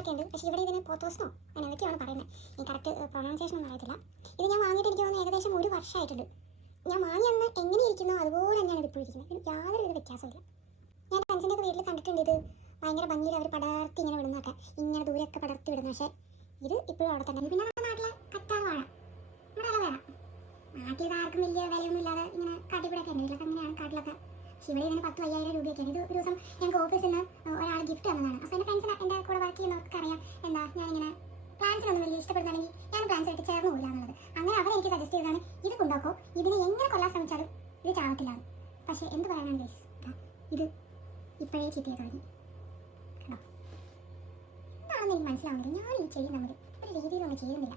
നാട്ടിലൊക്കെ ഉണ്ട്. പക്ഷേ ഇവിടെ ഇതിന് പോത്തോസ്നോ അങ്ങനെ എന്തൊക്കെയാണ് പറയുന്നത്. ഈ കറക്റ്റ് പ്രൊണൗൺസിയേഷൻ ഒന്നും അറിയത്തില്ല. ഇത് ഞാൻ വാങ്ങിയിട്ട് എനിക്ക് തോന്നുന്നു ഏകദേശം 1 വർഷമായിട്ടുണ്ട്. ഞാൻ വാങ്ങിയന്ന് എങ്ങനെ ഇരിക്കുന്നോ അതുപോലെ തന്നെയാണ് ഇതിപ്പോൾ ഇരിക്കുന്നത്. ഇതിന് യാതൊരു വിധ വ്യത്യാസമില്ല. ഞാൻ ഫ്രണ്ട്സിൻ്റെ ഒക്കെ വീട്ടിൽ കണ്ടിട്ടുണ്ട് ഇത് ഭയങ്കര ഭംഗിയിൽ അവർ പടർത്തി ഇങ്ങനെ വിടുന്നൊക്കെ, ഇങ്ങനെ ദൂരെയൊക്കെ പടർത്തി വിടുന്നത്. പക്ഷേ ഇത് ഇപ്പോഴും അവിടെ തന്നെ. പിന്നെ നമ്മുടെ നാട്ടിലെ കറ്റാർ വാഴ, നമ്മുടെ ഇല വേണം. നാട്ടിൽ ഇത് ആർക്കും വലിയ വിലയൊന്നും ഇല്ലാതെ ഇങ്ങനെ കാട്ടിക്കൂടെയൊക്കെ ഉണ്ട്. ഇതിലൊക്കെ അങ്ങനെയാണ് കാട്ടിലൊക്കെ. പക്ഷേ ഇവിടെ ഇതിന് 10,000-5000 രൂപയൊക്കെയാണ്. ഇത് ഒരു ദിവസം ഞങ്ങൾക്ക് ഓഫീസിൽ നിന്ന് ഒരാൾ ഗിഫ്റ്റ് തന്നതാണ്. അപ്പോൾ എൻ്റെ ഫ്രണ്ട്സിന് എൻ്റെ കൂടെ വർക്ക് ചെയ്യുന്നവർക്ക് അറിയാം എന്താ ഞാനിങ്ങനെ പ്ലാന്റ്സിനൊന്നും വലിയ ഇഷ്ടപ്പെടുകയാണെങ്കിൽ ഞാൻ പ്ലാന്റ്സ് ആയിട്ട് ചേർന്ന് പോകില്ല എന്നുള്ളത്. അങ്ങനെ അവരെനിക്ക് സജസ്റ്റ് ചെയ്തതാണ് ഇത് കൊണ്ടുപോക്കോ, ഇതിനെ എങ്ങനെ കൊല്ലാൻ ശ്രമിച്ചാലും ഇത് ചാവത്തില്ല. പക്ഷേ എന്ത് പറയാനാണ് ഗൈസ്, ഇത് ഇപ്പോഴേ ചീത്തയെ തുടങ്ങി കേട്ടോ. എന്താണെന്ന് എനിക്ക് മനസ്സിലാവുന്നില്ല. ഞാൻ ഈ ചെയ്യുന്ന ഒരു രീതിയിലൊന്നും ചെയ്യുന്നില്ല.